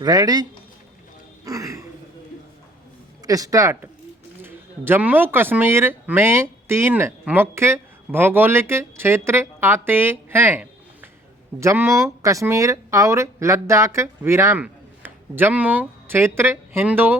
Ready start. Jammu Kashmir में 3 मुख्य भौगोलिक क्षेत्र आते हैं: जम्मू कश्मीर और लद्दाख विराम। जम्मू क्षेत्र हिंदू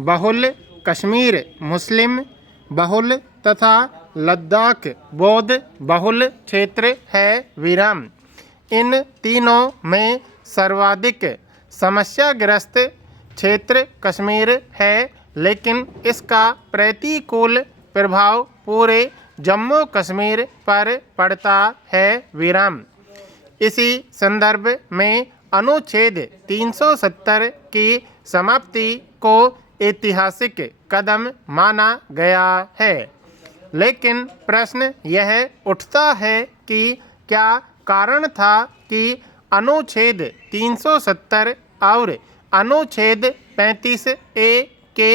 बहुल, कश्मीर मुस्लिम बहुल तथा लद्दाख बौद्ध बहुल क्षेत्र है विराम। इन तीनों में सर्वाधिक समस्याग्रस्त क्षेत्र कश्मीर है, लेकिन इसका प्रतिकूल प्रभाव पूरे जम्मू कश्मीर पर पड़ता है विराम। इसी संदर्भ में अनुच्छेद 370 की समाप्ति को ऐतिहासिक कदम माना गया है। लेकिन प्रश्न यह उठता है कि क्या कारण था कि अनुच्छेद 370 और अनुच्छेद 35A के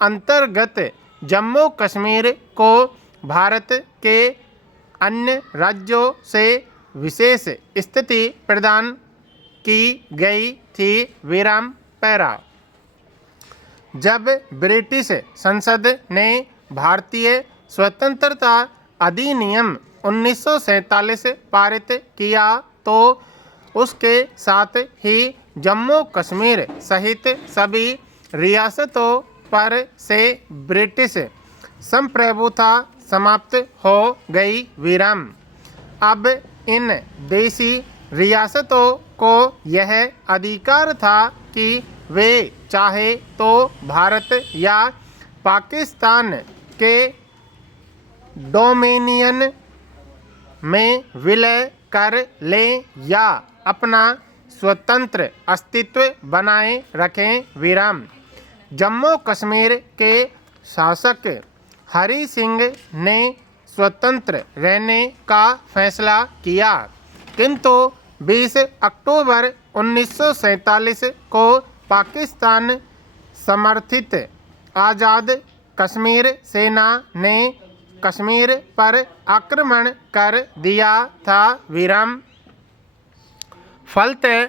अंतर्गत जम्मू कश्मीर को भारत के अन्य राज्यों से विशेष स्थिति प्रदान की गई थी विराम पैरा। जब ब्रिटिश संसद ने भारतीय स्वतंत्रता अधिनियम 1947 पारित किया तो उसके साथ ही जम्मू कश्मीर सहित सभी रियासतों पर से ब्रिटिश संप्रभुता समाप्त हो गई विराम। अब इन देशी रियासतों को यह अधिकार था कि वे चाहे तो भारत या पाकिस्तान के डोमिनियन में विलय कर लें या अपना स्वतंत्र अस्तित्व बनाए रखें विराम। जम्मू कश्मीर के शासक हरि सिंह ने स्वतंत्र रहने का फैसला किया, किंतु 20 अक्टूबर 1947 को पाकिस्तान समर्थित आज़ाद कश्मीर सेना ने कश्मीर पर आक्रमण कर दिया था विराम। फलतः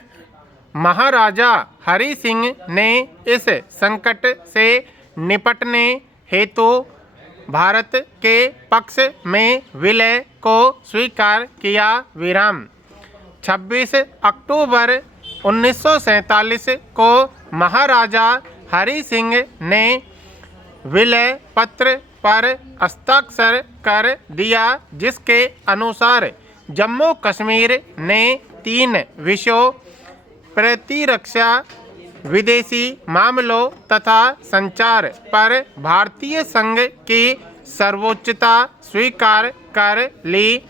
महाराजा हरि सिंह ने इस संकट से निपटने हेतु भारत के पक्ष में विलय को स्वीकार किया विराम। 26 अक्टूबर 1947 को महाराजा हरि सिंह ने विलय पत्र पर हस्ताक्षर कर दिया, जिसके अनुसार जम्मू कश्मीर ने 3 विषयों प्रतिरक्षा, विदेशी मामलों तथा संचार पर भारतीय संघ की सर्वोच्चता स्वीकार कर ली,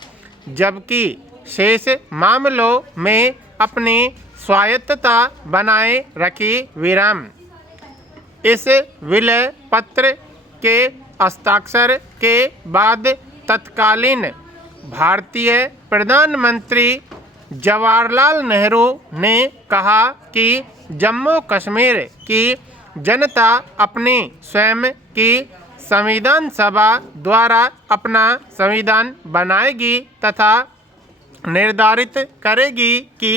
जबकि शेष मामलों में अपनी स्वायत्तता बनाए रखी विराम। इस विलय पत्र के हस्ताक्षर के बाद तत्कालीन भारतीय प्रधानमंत्री जवाहरलाल नेहरू ने कहा कि जम्मू कश्मीर की जनता अपनी स्वयं की संविधान सभा द्वारा अपना संविधान बनाएगी तथा निर्धारित करेगी कि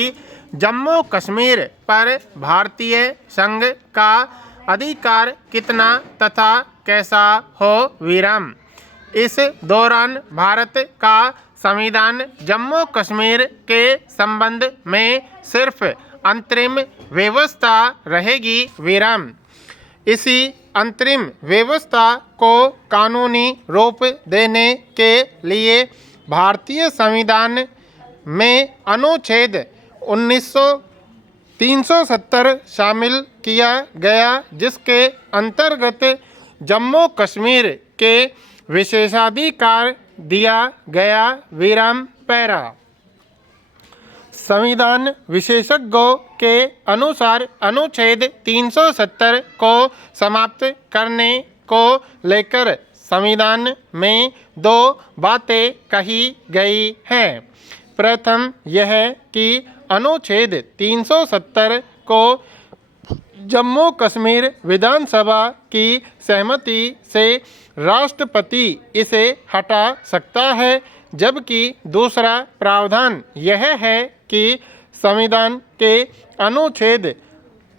जम्मू कश्मीर पर भारतीय संघ का अधिकार कितना तथा कैसा हो विराम। इस दौरान भारत का संविधान जम्मू कश्मीर के संबंध में सिर्फ अंतरिम व्यवस्था रहेगी विराम। इसी अंतरिम व्यवस्था को कानूनी रूप देने के लिए भारतीय संविधान में अनुच्छेद 370 शामिल किया गया, जिसके अंतर्गत जम्मू कश्मीर के विशेषाधिकार दिया गया विराम पैरा। संविधान विशेषज्ञों के अनुसार अनुच्छेद 370 को समाप्त करने को लेकर संविधान में 2 बातें कही गई हैं। प्रथम यह कि अनुच्छेद 370 को जम्मू कश्मीर विधानसभा की सहमति से राष्ट्रपति इसे हटा सकता है, जबकि दूसरा प्रावधान यह है कि संविधान के अनुच्छेद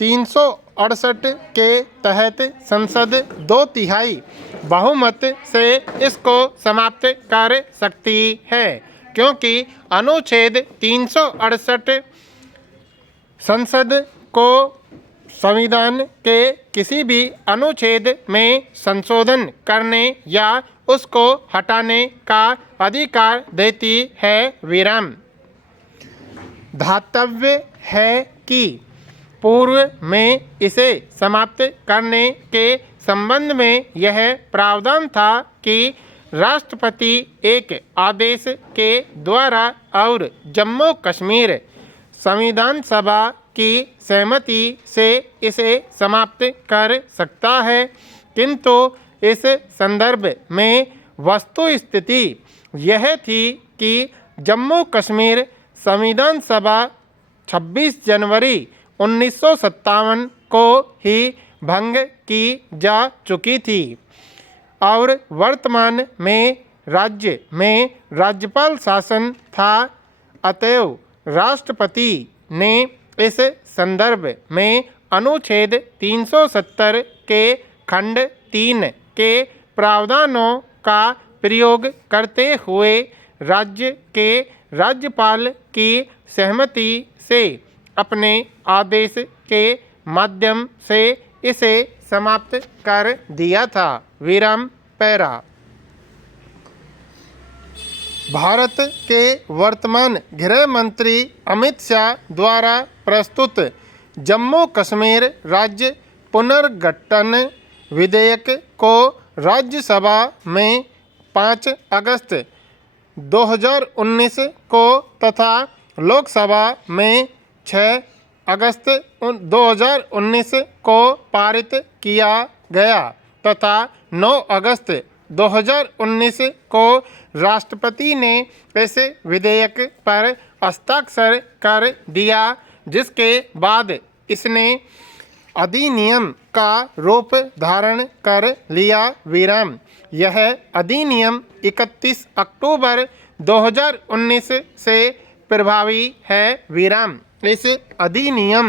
368 के तहत संसद 2/3 बहुमत से इसको समाप्त कर सकती है, क्योंकि अनुच्छेद 368 संसद को संविधान के किसी भी अनुच्छेद में संशोधन करने या उसको हटाने का अधिकार देती है। विराम। ध्यातव्य है कि पूर्व में इसे समाप्त करने के संबंध में यह प्रावधान था कि राष्ट्रपति एक आदेश के द्वारा और जम्मू कश्मीर संविधान सभा की सहमति से इसे समाप्त कर सकता है, किंतु इस संदर्भ में वस्तुस्थिति यह थी कि जम्मू कश्मीर संविधान सभा 26 जनवरी 1957 को ही भंग की जा चुकी थी और वर्तमान में राज्य में राज्यपाल शासन था। अतएव राष्ट्रपति ने इस संदर्भ में अनुच्छेद 370 के खंड 3 के प्रावधानों का प्रयोग करते हुए राज्य के राज्यपाल की सहमति से अपने आदेश के माध्यम से इसे समाप्त कर दिया था। विराम। पैरा। भारत के वर्तमान गृह मंत्री अमित शाह द्वारा प्रस्तुत जम्मू कश्मीर राज्य पुनर्गठन विधेयक को राज्यसभा में 5 अगस्त 2019 को तथा लोकसभा में 6 अगस्त 2019 को पारित किया गया तथा 9 अगस्त 2019 को राष्ट्रपति ने इस विधेयक पर हस्ताक्षर कर दिया, जिसके बाद इसने अधिनियम का रूप धारण कर लिया। विराम। यह अधिनियम 31 अक्टूबर 2019 से प्रभावी है। विराम। इस अधिनियम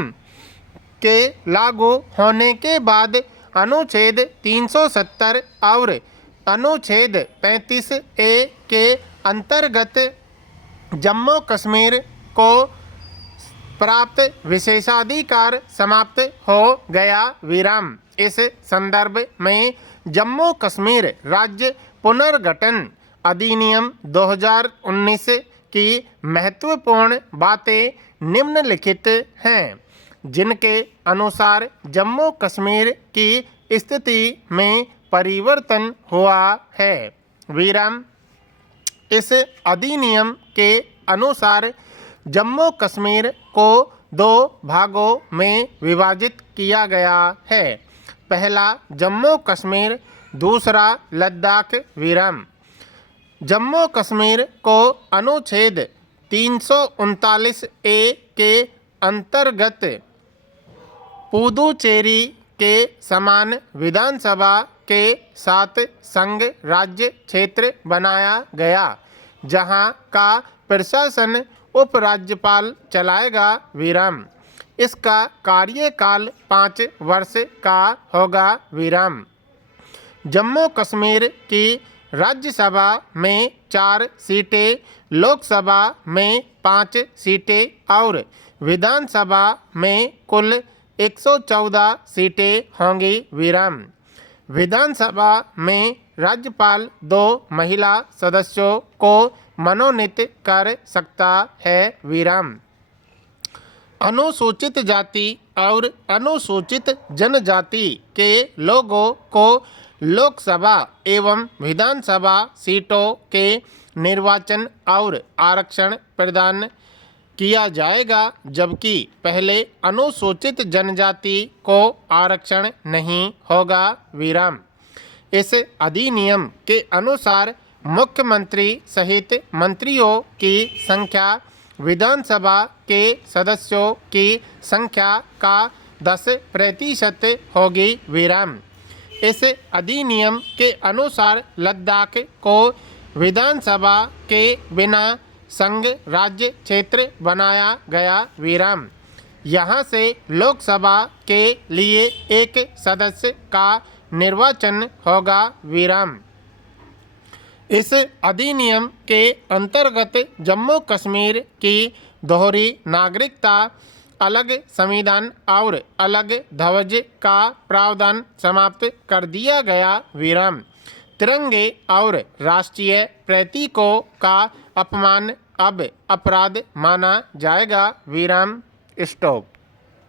के लागू होने के बाद अनुच्छेद 370 और अनुच्छेद 35A के अंतर्गत जम्मू कश्मीर को प्राप्त विशेषाधिकार समाप्त हो गया। विराम। इस संदर्भ में जम्मू कश्मीर राज्य पुनर्गठन अधिनियम 2019 की महत्वपूर्ण बातें निम्नलिखित हैं, जिनके अनुसार जम्मू कश्मीर की स्थिति में परिवर्तन हुआ है। विराम। इस अधिनियम के अनुसार जम्मू कश्मीर को 2 भागों में विभाजित किया गया है। पहला जम्मू कश्मीर, दूसरा लद्दाख। विराम। जम्मू कश्मीर को अनुच्छेद 339A के अंतर्गत पुदुचेरी के समान विधानसभा के साथ संघ राज्य क्षेत्र बनाया गया, जहां का प्रशासन उपराज्यपाल चलाएगा। विराम। इसका कार्यकाल 5 वर्ष का होगा। विराम। जम्मू कश्मीर की राज्यसभा में 4 सीटें, लोकसभा में 5 सीटें और विधानसभा में कुल 114 सीटें होंगी। विराम। विधानसभा में राज्यपाल 2 महिला सदस्यों को मनोनीत कर सकता है। विराम। अनुसूचित जाति और अनुसूचित जनजाति के लोगों को लोकसभा एवं विधानसभा सीटों के निर्वाचन और आरक्षण प्रदान किया जाएगा, जबकि पहले अनुसूचित जनजाति को आरक्षण नहीं होगा। विराम। इस अधिनियम के अनुसार मुख्यमंत्री सहित मंत्रियों की संख्या विधानसभा के सदस्यों की संख्या का 10% होगी। विराम। इस अधिनियम के अनुसार लद्दाख को विधानसभा के बिना संघ राज्य क्षेत्र बनाया गया। विराम। यहाँ से लोकसभा के लिए एक सदस्य का निर्वाचन होगा। विराम। इस अधिनियम के अंतर्गत जम्मू कश्मीर की दोहरी नागरिकता, अलग संविधान और अलग ध्वज का प्रावधान समाप्त कर दिया गया। विराम। तिरंगे और राष्ट्रीय प्रतीकों का अपमान अब अपराध माना जाएगा। विराम। स्टॉप।